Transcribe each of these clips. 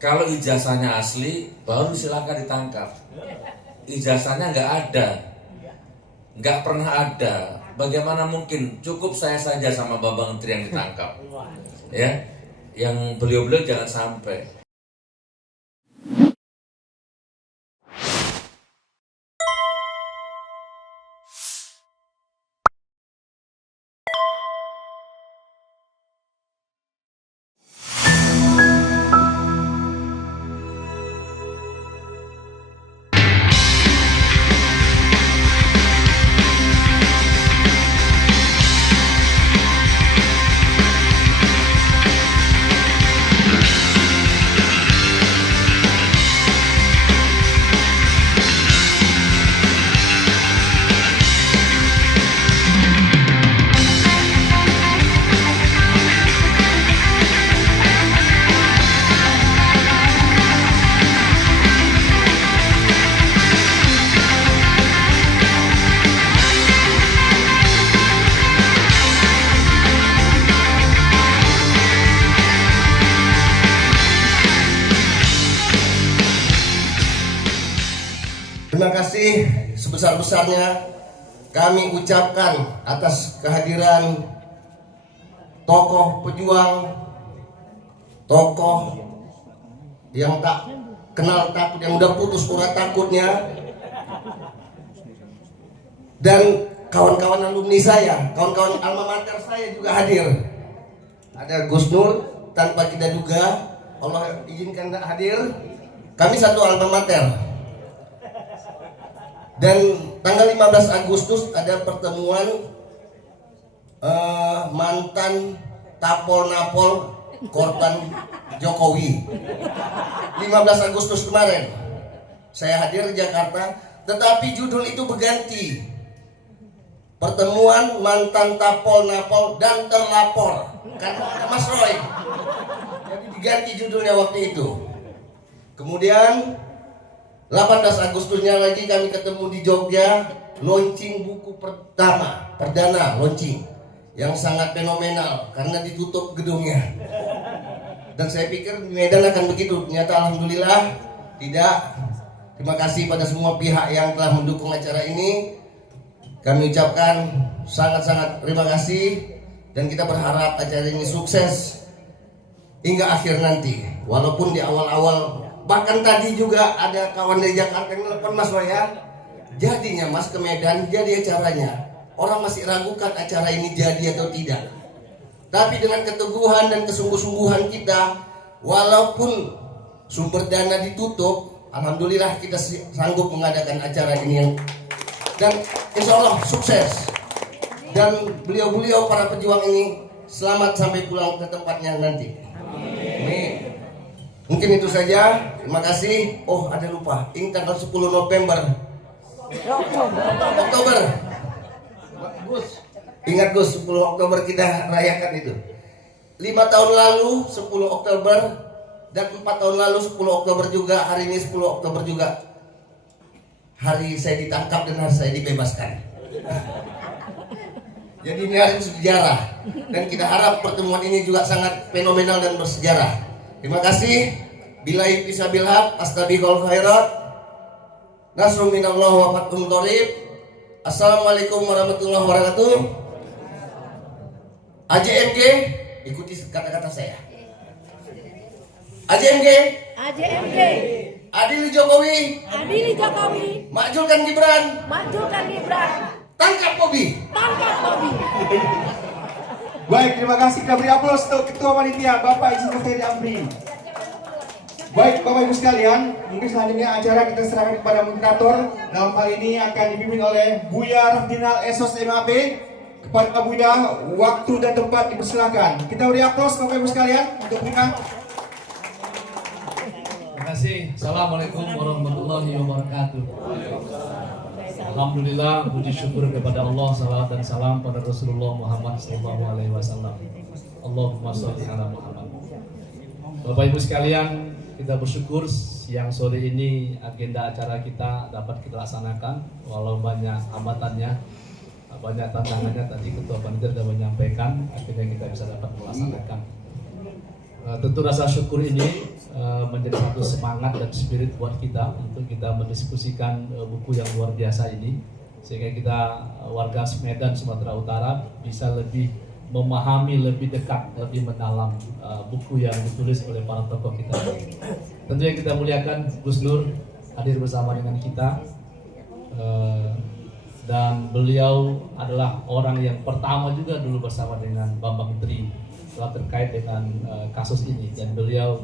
Kalau ijazahnya asli, baru silakan ditangkap. Ijazahnya nggak ada, nggak pernah ada. Bagaimana mungkin? Cukup saya saja sama Bapak Menteri yang ditangkap, ya. Yang beliau-beliau jangan sampai. Terima kasih sebesar-besarnya kami ucapkan atas kehadiran tokoh pejuang, tokoh yang tak kenal takut, yang udah putus urat takutnya, dan kawan-kawan alumni saya, kawan-kawan alma mater saya juga hadir. Ada Gus Nur, tanpa kita duga Allah izinkan hadir. Kami satu alma mater. Dan tanggal 15 Agustus ada pertemuan mantan Tapol-Napol korban Jokowi. 15 Agustus kemarin saya hadir di Jakarta, tetapi judul itu berganti. Pertemuan mantan Tapol-Napol dan terlapor, kan Mas Roy. Jadi diganti judulnya waktu itu. Kemudian 18 Agustusnya lagi kami ketemu di Jogja, launching buku perdana launching yang sangat fenomenal karena ditutup gedungnya. Dan saya pikir Medan akan begitu, ternyata alhamdulillah tidak. Terima kasih pada semua pihak yang telah mendukung acara ini. Kami ucapkan sangat-sangat terima kasih dan kita berharap acara ini sukses hingga akhir nanti. Walaupun di awal-awal, bahkan tadi juga ada kawan dari Jakarta yang telepon Mas Waya, jadinya Mas ke Medan, jadi acaranya. Orang masih ragukan acara ini jadi atau tidak. Tapi dengan keteguhan dan kesungguh-sungguhan kita, walaupun sumber dana ditutup, alhamdulillah kita sanggup mengadakan acara ini. Dan insya Allah sukses. Dan beliau-beliau para pejuang ini selamat sampai pulang ke tempatnya nanti. Amin. Mungkin itu saja. Terima kasih. Oh, ada lupa. Ini tanggal 10 November. Oktober. Gus. Ingat Gus, 10 Oktober kita rayakan itu. 5 tahun lalu 10 Oktober dan 4 tahun lalu 10 Oktober juga. Hari ini 10 Oktober juga. Hari saya ditangkap dan hari saya dibebaskan. Jadi ini hari sejarah. Dan kita harap pertemuan ini juga sangat fenomenal dan bersejarah. Terima kasih. Billahi fisabil haq, astabiqul khairat. Nasrun minallah wa fathun qarib. Assalamualaikum warahmatullahi wabarakatuh. AJMG, ikuti kata-kata saya. AJMG. AJMG. Adili Jokowi. Adili Jokowi. Makjulkan Gibran. Makjulkan Gibran. Tangkap Bobi. Tangkap Bobi. Baik, terima kasih. Kita beri aplaus untuk Ketua Panitia Bapak Izin Ferry Amri. Baik, Bapak Ibu sekalian, mungkin selanjutnya acara kita serahkan kepada moderator. Dalam hal ini akan dipimpin oleh Buya Rafdinal Esos MAP. Kepada Buya, waktu dan tempat dipersilakan. Kita beri aplaus Bapak Ibu sekalian untuk Buya. Terima kasih. Assalamualaikum warahmatullahi wabarakatuh. Alhamdulillah, puji syukur kepada Allah, salawat dan salam pada Rasulullah Muhammad SAW. Allahumma sholli ala Muhammad. Bapak Ibu sekalian, kita bersyukur siang sore ini agenda acara kita dapat kita laksanakan, walau banyak hambatannya, banyak tantangannya. Tadi Ketua Panitia sudah menyampaikan, akhirnya kita bisa dapat melaksanakan. Tentu rasa syukur ini menjadi satu semangat dan spirit buat kita untuk kita mendiskusikan buku yang luar biasa ini, sehingga kita warga Medan Sumatera Utara bisa lebih memahami lebih dekat, lebih mendalam buku yang ditulis oleh para tokoh kita. Tentu yang kita muliakan, Gus Nur hadir bersama dengan kita, dan beliau adalah orang yang pertama juga dulu bersama dengan Bambang Tri setelah terkait dengan kasus ini, dan beliau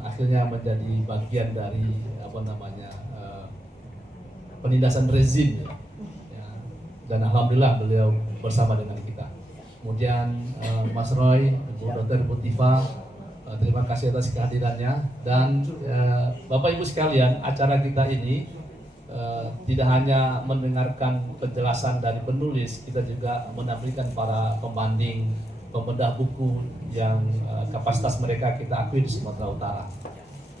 akhirnya menjadi bagian dari penindasan rezim, ya. Dan alhamdulillah beliau bersama dengan kita. Kemudian Mas Roy, Bu Dr. Bu Tifa, terima kasih atas kehadirannya. Dan Bapak Ibu sekalian, acara kita ini tidak hanya mendengarkan penjelasan dari penulis, kita juga menampilkan para pembanding, pembedah buku yang kapasitas mereka kita akui di Sumatera Utara.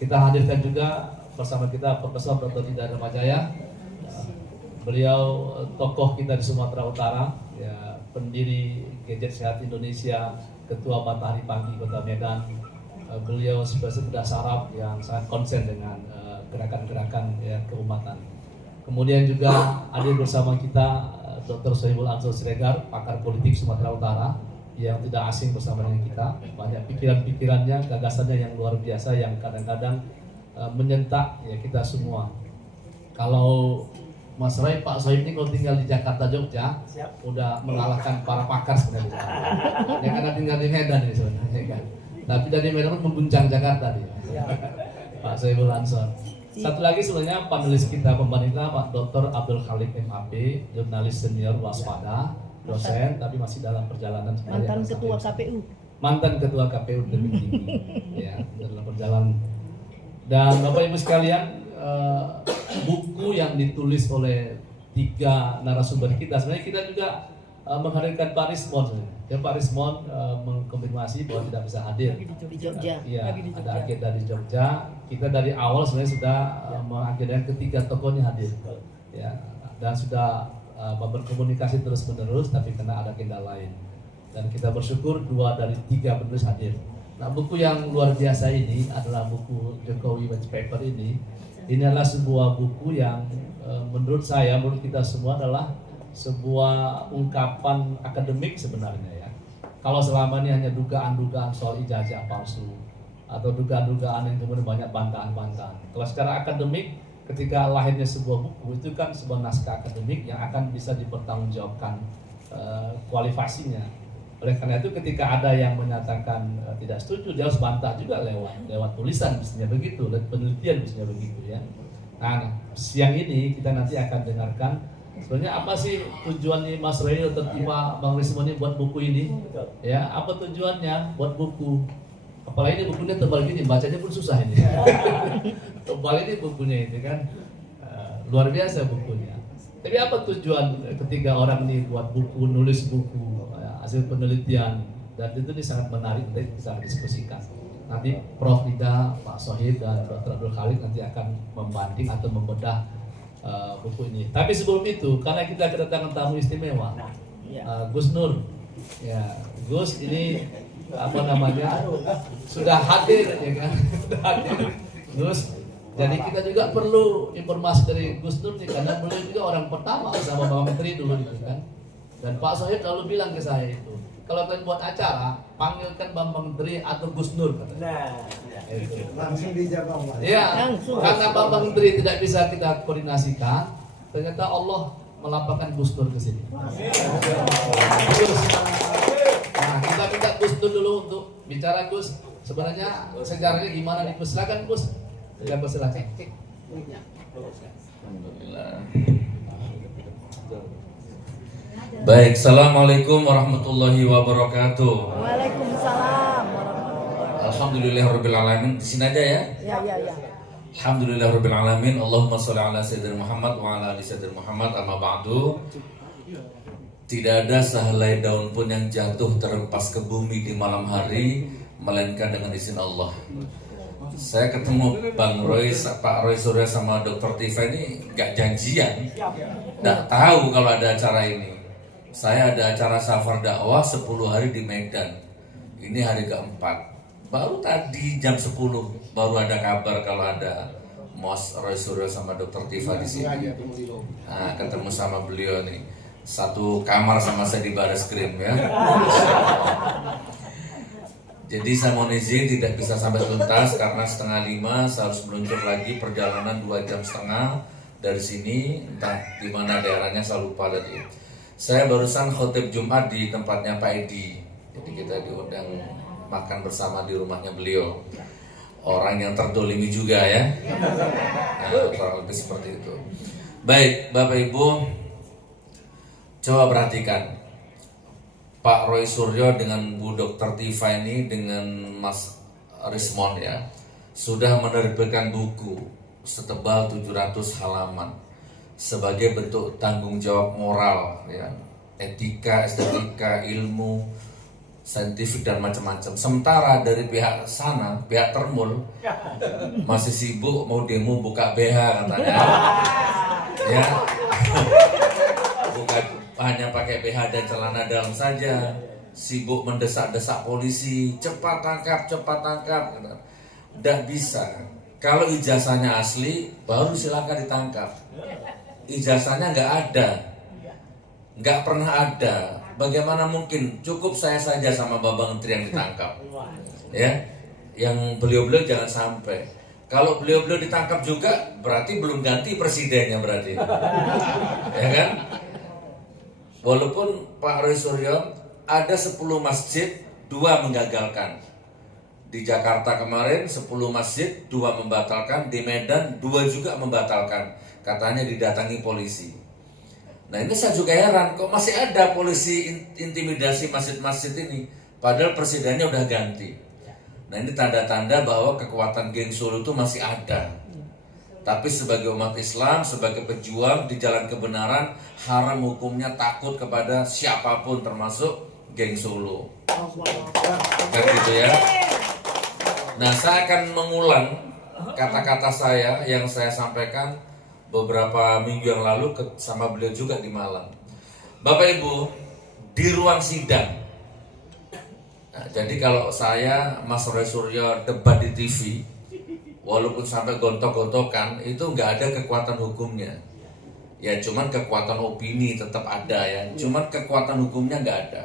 Kita hadirkan juga bersama kita Profesor Dr. Dida Ramajaya. Beliau tokoh kita di Sumatera Utara, ya, pendiri Gadget Sehat Indonesia, Ketua Matahari Pagi Kota Medan. Beliau sudah saraf yang sangat konsen dengan gerakan-gerakan ya, keumatan. Kemudian juga hadir bersama kita Dr. Sohibul Ansor Siregar, pakar politik Sumatera Utara, yang tidak asing bersama dengan kita. Banyak pikiran-pikirannya, gagasannya yang luar biasa, yang kadang-kadang menyentak ya kita semua. Kalau Mas Roy, Pak Sohib ini kalau tinggal di Jakarta, Jogja, udah mengalahkan para pakar sebenarnya. Ya karena tinggal di Medan ini sebenarnya kan. Tapi dari Medan pun mengguncang Jakarta dia. Pak Sohibul Ansor. Satu lagi sebenarnya panelis kita pembanding kita Pak Dr. Abdul Khalik MAP, jurnalis senior waspada, dosen, tapi masih dalam perjalanan sebenarnya. Mantan ketua KPU. Mantan ketua KPU tertinggi, ya, dalam perjalanan. Dan Bapak Ibu sekalian, buku yang ditulis oleh 3 narasumber kita, sebenarnya kita juga menghadirkan Pak Rismon. Ya, Pak Rismon mengkonfirmasi bahwa tidak bisa hadir Di Jogja. Iya, ada agenda di Jogja. Kita dari awal sebenarnya sudah mengagendakan ketiga tokohnya hadir, ya, dan sudah berkomunikasi terus-menerus, tapi karena ada agenda lain. Dan kita bersyukur 2 dari 3 penulis hadir. Nah, buku yang luar biasa ini adalah buku Jokowi White Paper ini. Ini adalah sebuah buku yang menurut saya, menurut kita semua adalah sebuah ungkapan akademik sebenarnya ya. Kalau selama ini hanya dugaan-dugaan soal ijazah palsu atau dugaan-dugaan yang kemudian banyak bantahan-bantahan. Kalau secara akademik, ketika lahirnya sebuah buku itu kan sebuah naskah akademik yang akan bisa dipertanggungjawabkan kualifikasinya. Oleh karena itu ketika ada yang menyatakan tidak setuju, dia harus bantah juga lewat tulisan, mestinya begitu, penelitian mestinya begitu ya. Nah, siang ini kita nanti akan dengarkan sebenarnya apa sih tujuannya Mas Roy atau Bang Rismon ini buat buku ini? Ya, apa tujuannya buat buku? Apalagi ini bukunya tebal gini, bacanya pun susah ini. Tebal ini bukunya ini kan luar biasa bukunya. Tapi apa tujuan ketiga orang ini buat buku, nulis buku, hasil penelitian, dan itu ini sangat menarik untuk kita diskusikan. Nanti Prof. Dida, Pak Sohib, dan Dr. Abdul Khalik nanti akan membanding atau membedah buku ini. Tapi sebelum itu, karena kita kedatangan tamu istimewa, Gus Nur, ya Gus ini sudah hadir ya kan, sudah hadir Gus. Jadi kita juga perlu informasi dari Gus Nur nih, karena beliau juga orang pertama sama Bang Menteri dulu gitu kan. Dan Pak Sohib lalu bilang ke saya itu, kalau kalian buat acara, panggilkan Bang Menteri atau Gus Nur katanya. Langsung dijawab. Iya, karena Bang Menteri tidak bisa kita koordinasikan, ternyata Allah melapangkan Gus Nur ke sini. Nah, kita minta Gus Nur dulu untuk bicara. Gus, sebenarnya sejarahnya gimana nih Gus? Silakan Gus. Ya, silakan. Alhamdulillah. Baik, assalamualaikum warahmatullahi wabarakatuh. Waalaikumsalam. Alhamdulillahirabbil alamin. Di sini aja ya. Ya. Alhamdulillahirabbil alamin. Allahumma shalli ala sayyidina Muhammad wa ala ali sayyidina Muhammad. Amma ba'du. Tidak ada sehelai daun pun yang jatuh terlepas ke bumi di malam hari melainkan dengan izin Allah. Saya ketemu Bang Roy, Pak Roy Surya sama Dr. Tifa ini gak janjian, gak tahu kalau ada acara ini. Saya ada acara safar dakwah 10 hari di Medan. Ini hari keempat. baru tadi jam 10 baru ada kabar kalau ada Mas Roy Suryo sama Dr. Tifa di sini. Nah, ketemu sama beliau nih. Satu kamar sama saya di baris krim ya. Jadi saya mohon izin tidak bisa sampai tuntas karena 4:30 saya harus meluncur lagi perjalanan 2,5 jam dari sini, entah di mana daerahnya saya lupa tadi. Saya barusan khotib Jumat di tempatnya Pak Edi. Jadi kita diundang makan bersama di rumahnya beliau. Orang yang terdolimi juga ya. Nah, kurang lebih seperti itu. Baik, Bapak Ibu, coba perhatikan. Pak Roy Suryo dengan Bu Dr. Tifa ini dengan Mas Rismon ya sudah menerbitkan buku setebal 700 halaman sebagai bentuk tanggung jawab moral ya, etika, estetika, ilmu, saintifik dan macam-macam. Sementara dari pihak sana, pihak Termul masih sibuk mau demo buka BH katanya. Ya. Buka hanya pakai BH dan celana dalam saja, sibuk mendesak-desak polisi, cepat tangkap, tidak bisa. Kalau ijazahnya asli, baru silakan ditangkap. Ijazahnya nggak ada, nggak pernah ada. Bagaimana mungkin? Cukup saya saja sama Bapak Menteri yang ditangkap, ya, yang beliau-beliau jangan sampai. Kalau beliau-beliau ditangkap juga, berarti belum ganti presidennya berarti, ya kan? Walaupun Pak Roy Suryo ada 10 masjid, 2 menggagalkan. Di Jakarta kemarin 10 masjid, 2 membatalkan. Di Medan 2 juga membatalkan. Katanya didatangi polisi. Nah ini saya juga heran, kok masih ada polisi intimidasi masjid-masjid ini. Padahal presidennya udah ganti. Nah ini tanda-tanda bahwa kekuatan geng Solo itu masih ada. Tapi sebagai umat Islam, sebagai pejuang di jalan kebenaran, haram hukumnya takut kepada siapapun termasuk geng Solo. Kan gitu ya. Nah, saya akan mengulang kata-kata saya yang saya sampaikan beberapa minggu yang lalu sama beliau juga di Malang. Bapak Ibu, di ruang sidang. Nah, jadi kalau saya Mas Roy Suryo debat di TV, walaupun sampai gontok-gontokan itu nggak ada kekuatan hukumnya. Ya cuman kekuatan opini tetap ada ya. Cuman kekuatan hukumnya nggak ada.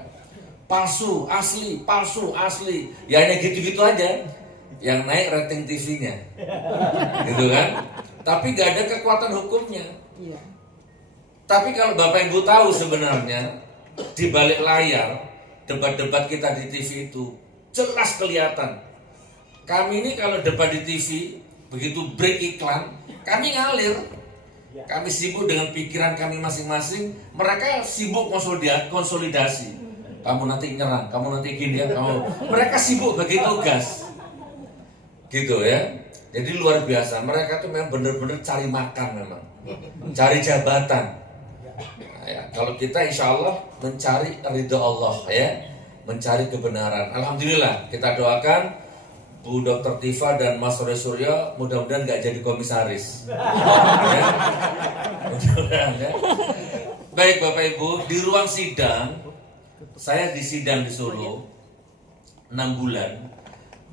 Palsu, asli. Ya hanya gitu-gitu aja. Yang naik rating TV-nya. Gitu kan? Tapi nggak ada kekuatan hukumnya. Tapi kalau Bapak Ibu tahu sebenarnya di balik layar debat-debat kita di TV itu jelas kelihatan. Kami ini kalau debat di TV, begitu break iklan, kami ngalir. Kami sibuk dengan pikiran kami masing-masing, mereka sibuk konsolidasi. Kamu nanti nyerang, kamu nanti gini ya, mereka sibuk bagi tugas. Gitu ya. Jadi luar biasa, mereka tuh memang benar-benar cari makan memang. Cari jabatan. Nah, ya, kalau kita insya Allah mencari ridho Allah ya, mencari kebenaran. Alhamdulillah, kita doakan Bu Dr. Tifa dan Mas Roy Suryo mudah-mudahan nggak jadi komisaris. Ya. Mudah-mudahan ya. Baik Bapak Ibu, di ruang sidang, saya di sidang di Solo 6 bulan.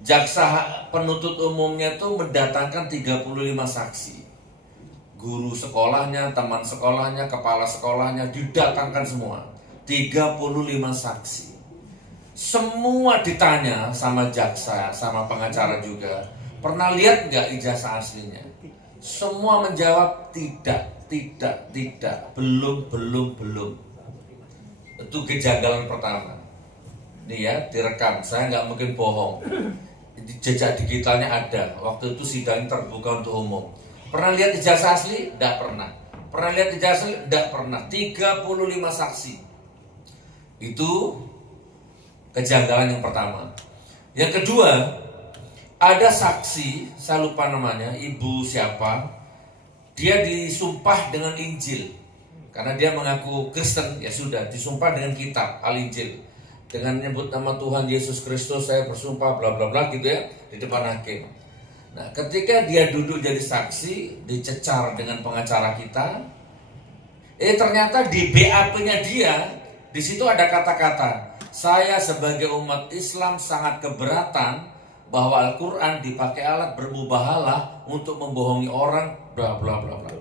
Jaksa penuntut umumnya tuh mendatangkan 35 saksi. Guru sekolahnya, teman sekolahnya, kepala sekolahnya didatangkan semua. 35 saksi. Semua ditanya sama jaksa, sama pengacara juga. Pernah lihat nggak ijazah aslinya? Semua menjawab tidak, belum. Itu kejanggalan pertama. Nih ya, direkam. Saya nggak mungkin bohong. Jejak digitalnya ada. Waktu itu sidang terbuka untuk umum. Pernah lihat ijazah asli? Tidak pernah. Pernah lihat ijazah asli? Tidak pernah. 35 saksi. Itu kejanggalan yang pertama. Yang kedua, ada saksi, saya lupa namanya, ibu siapa, dia disumpah dengan Injil. Karena dia mengaku Kristen, ya sudah, disumpah dengan kitab, Al-Injil. Dengan menyebut nama Tuhan Yesus Kristus, saya bersumpah, bla bla bla gitu ya, di depan hakim. Nah, ketika dia duduk jadi saksi, dicecar dengan pengacara kita, ternyata di BAP-nya dia, di situ ada kata-kata, saya sebagai umat Islam sangat keberatan bahwa Al-Quran dipakai alat bermubahalah untuk membohongi orang, bla bla bla bla.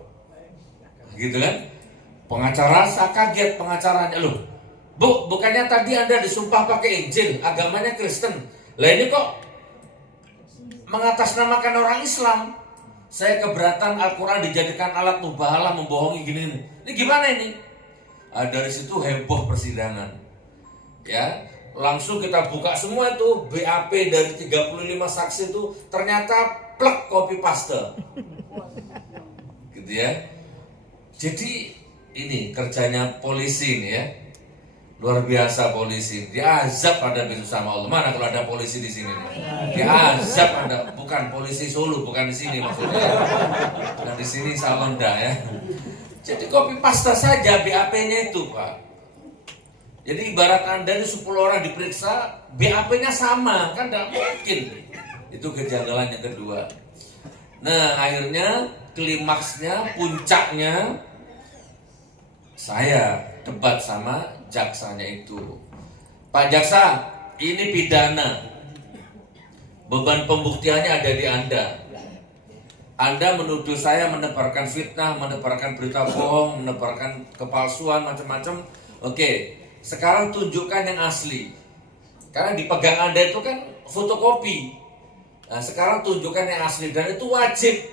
Gitu kan? Pengacara, saya kaget pengacaranya, loh, Bu, bukannya tadi Anda disumpah pakai Injil, agamanya Kristen. Lah ini kok mengatasnamakan orang Islam. Saya keberatan Al-Quran dijadikan alat mubahalah membohongi gini. Ini gimana ini? Dari situ heboh persidangan. Ya, langsung kita buka semua itu BAP dari 35 saksi itu ternyata plek copy paste. Gitu ya. Jadi ini kerjanya polisi nih ya. Luar biasa polisi. Diazab pada besok sama Allah. Mana kalau ada polisi di sini nih? Diazab Anda, bukan polisi Solo, bukan di sini maksudnya. Nah di sini Salonda ya. Jadi copy paste saja BAP-nya itu, Pak. Jadi ibarat Anda itu 10 orang diperiksa, BAP-nya sama, kan tidak mungkin. Itu kejanggalan yang kedua. Nah akhirnya klimaksnya, puncaknya, saya debat sama jaksanya itu. Pak Jaksa, ini pidana. Beban pembuktiannya ada di Anda. Anda menuduh saya menebarkan fitnah, menebarkan berita bohong, menebarkan kepalsuan, macam-macam. Oke. Sekarang tunjukkan yang asli. Karena dipegang Anda itu kan fotokopi. Nah sekarang tunjukkan yang asli. Dan itu wajib.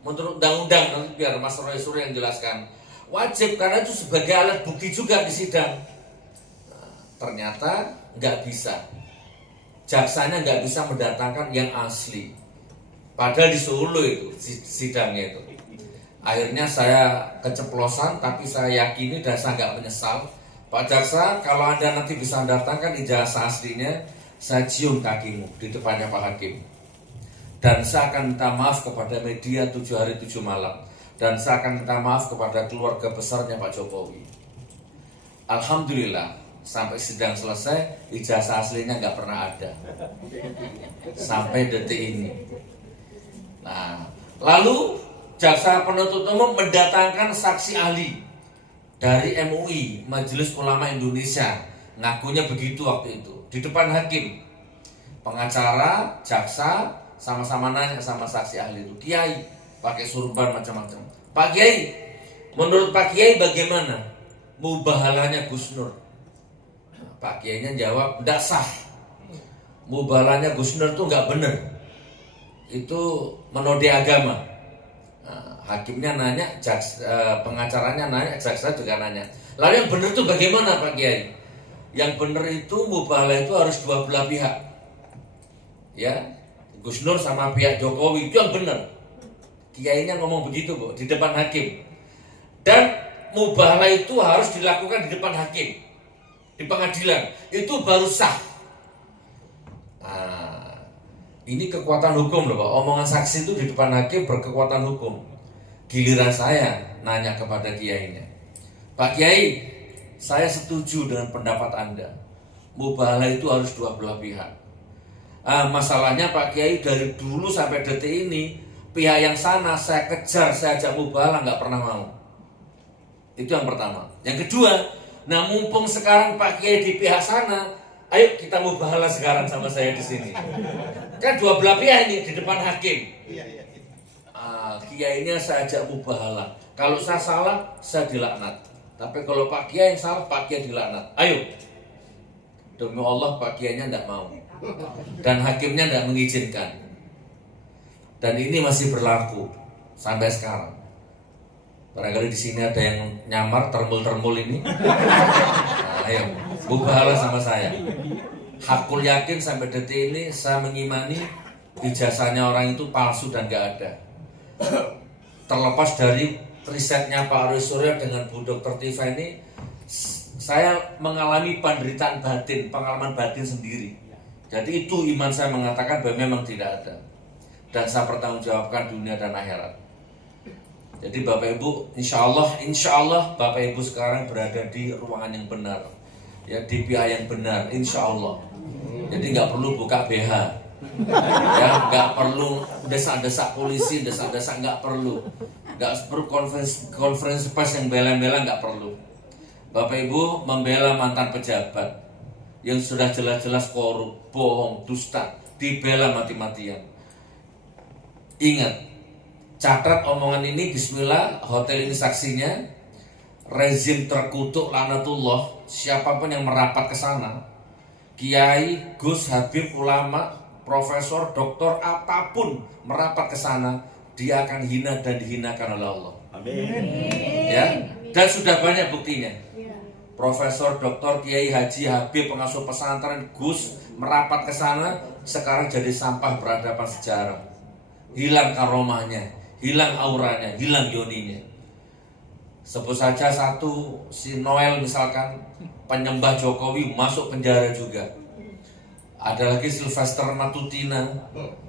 Menurut undang-undang, nanti biar Mas Roy Suryo yang jelaskan. Wajib, karena itu sebagai alat bukti juga di sidang. Nah, ternyata nggak bisa. Jaksanya nggak bisa mendatangkan yang asli. Padahal di Solo itu, sidangnya itu. Akhirnya saya keceplosan, tapi saya yakini dan saya nggak menyesal. Pak Jaksa, kalau Anda nanti bisa mendatangkan ijazah aslinya, saya cium kakimu di depannya Pak Hakim. Dan saya akan minta maaf kepada media 7 hari 7 malam. Dan saya akan minta maaf kepada keluarga besarnya Pak Jokowi. Alhamdulillah, sampai sidang selesai, ijazah aslinya nggak pernah ada. Sampai detik ini. Nah, lalu jaksa penuntut umum mendatangkan saksi ahli dari MUI, Majelis Ulama Indonesia, ngakunya begitu waktu itu di depan hakim. Pengacara, jaksa sama-sama nanya sama saksi ahli itu, Kiai pakai surban macam-macam. Pak Kiai, menurut Pak Kiai bagaimana mubahalanya Gus Nur? Pak Kiainya jawab, tidak sah. Mubahalanya Gus Nur itu nggak benar. Itu menodai agama. Hakimnya nanya, pengacaranya nanya, jaksa juga nanya. Lalu yang benar itu bagaimana Pak Kiai? Yang benar itu mubahalah itu harus dua belah pihak. Ya, Gus Nur sama pihak Jokowi itu yang benar. Kiainya ngomong begitu Bu, di depan hakim. Dan mubahalah itu harus dilakukan di depan hakim, di pengadilan. Itu baru sah. Nah, ini kekuatan hukum loh Pak. Omongan saksi itu di depan hakim berkekuatan hukum. Giliran saya nanya kepada kiainya, Pak Kiai, saya setuju dengan pendapat Anda. Mubahalah itu harus dua belah pihak. Masalahnya Pak Kiai, dari dulu sampai detik ini pihak yang sana saya kejar, saya ajak mubahalah nggak pernah mau. Itu yang pertama. Yang kedua, nah mumpung sekarang Pak Kiai di pihak sana, ayo kita mubahalah sekarang sama saya di sini. Kan dua belah pihak ini di depan hakim. Kiainya saya ajak mubahalah. Kalau saya salah, saya dilaknat. Tapi kalau Pak Kiai yang salah, Pak Kiai dilaknat. Ayo. Demi Allah Pak Kiainya tidak mau. Dan hakimnya tidak mengizinkan. Dan ini masih berlaku sampai sekarang. Barangkali di sini ada yang nyamar termul-termul ini. Nah, ayo, mubahalah sama saya. Hakul yakin sampai detik ini saya mengimani ijazahnya orang itu palsu dan gak ada. Terlepas dari risetnya Pak Roy Suryo dengan Bu Dr. Tifa ini, saya mengalami penderitaan batin, pengalaman batin sendiri. Jadi itu iman saya mengatakan bahwa memang tidak ada. Dan saya pertanggungjawabkan dunia dan akhirat. Jadi Bapak Ibu, insya Allah Bapak Ibu sekarang berada di ruangan yang benar, ya, di pihak yang benar, insya Allah. Jadi nggak perlu buka BH. Ya, nggak perlu desak-desak polisi, desak-desak nggak perlu konferensi pers yang bela-bela nggak perlu. Bapak Ibu membela mantan pejabat yang sudah jelas-jelas korup, bohong, dusta, dibela mati-matian. Ingat, catat omongan ini, bismillah, hotel ini saksinya. Rezim terkutuk laknatullah, siapapun yang merapat ke sana, kiai, gus, habib, ulama, profesor, doktor, apapun merapat ke sana, dia akan hina dan dihinakan oleh Allah. Amin. Ya, dan sudah banyak buktinya. Profesor, doktor, kiai, haji, habib, pengasuh pesantren, gus merapat ke sana, sekarang jadi sampah peradaban sejarah. Hilang karomahnya, hilang auranya, hilang yoninya. Sebut saja satu, si Noel misalkan, penyembah Jokowi masuk penjara juga. Ada lagi Sylvester Matutina,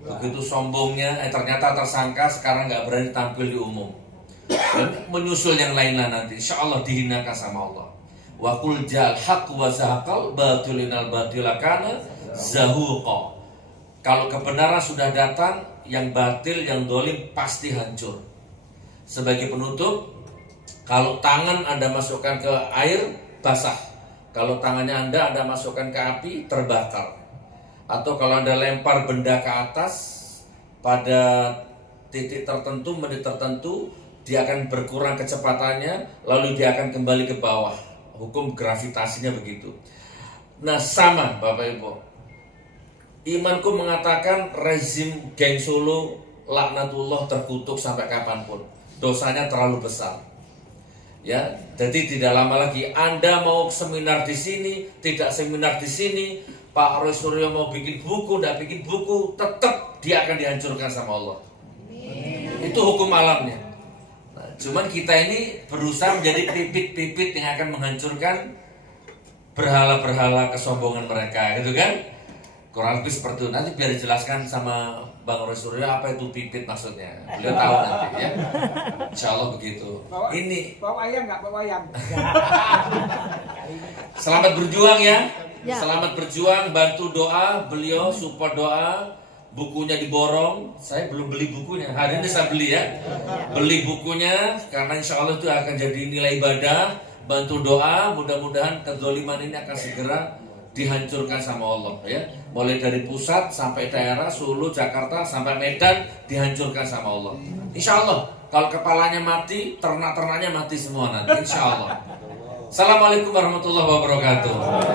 begitu sombongnya, ternyata tersangka, sekarang nggak berani tampil di umum. Dan menyusul yang lainnya nanti, insya Allah dihinakan sama Allah. Wa qul ja'al haqq wa zahaqal batilinal batilakana zahuqa. Kalau kebenaran sudah datang, yang batil, yang dolim pasti hancur. Sebagai penutup, kalau tangan Anda masukkan ke air, basah. Kalau tangannya Anda masukkan ke api, terbakar. Atau kalau Anda lempar benda ke atas, pada titik tertentu, menit tertentu, dia akan berkurang kecepatannya, lalu dia akan kembali ke bawah. Hukum gravitasinya begitu. Nah, sama Bapak Ibu. Imanku mengatakan rezim geng Solo laknatullah terkutuk sampai kapanpun. Dosanya terlalu besar. Ya, jadi tidak lama lagi Anda mau seminar di sini, tidak seminar di sini, Pak Roy Suryo mau bikin buku, tidak bikin buku, tetap dia akan dihancurkan sama Allah. Itu hukum alamnya. Nah, cuman kita ini berusaha menjadi pipit-pipit yang akan menghancurkan berhala-berhala kesombongan mereka, gitu kan? Kurang lebih seperti itu. Nanti biar dijelaskan sama Bang Roy Suryo apa itu pipit maksudnya. Beliau tahu nanti ya. Insya Allah begitu. Ini Bawa ayam nggak? Bawa ayam. selamat berjuang ya. Ya. Selamat berjuang, bantu doa, beliau support doa. Bukunya diborong, saya belum beli bukunya. Hari ini saya beli ya. Beli bukunya karena insya Allah itu akan jadi nilai ibadah. Bantu doa, mudah-mudahan kezaliman ini akan segera dihancurkan sama Allah ya. Mulai dari pusat sampai daerah, Solo, Jakarta sampai Medan dihancurkan sama Allah. Insya Allah kalau kepalanya mati, ternak-ternaknya mati semua nanti. Insya Allah. Assalamualaikum warahmatullahi wabarakatuh.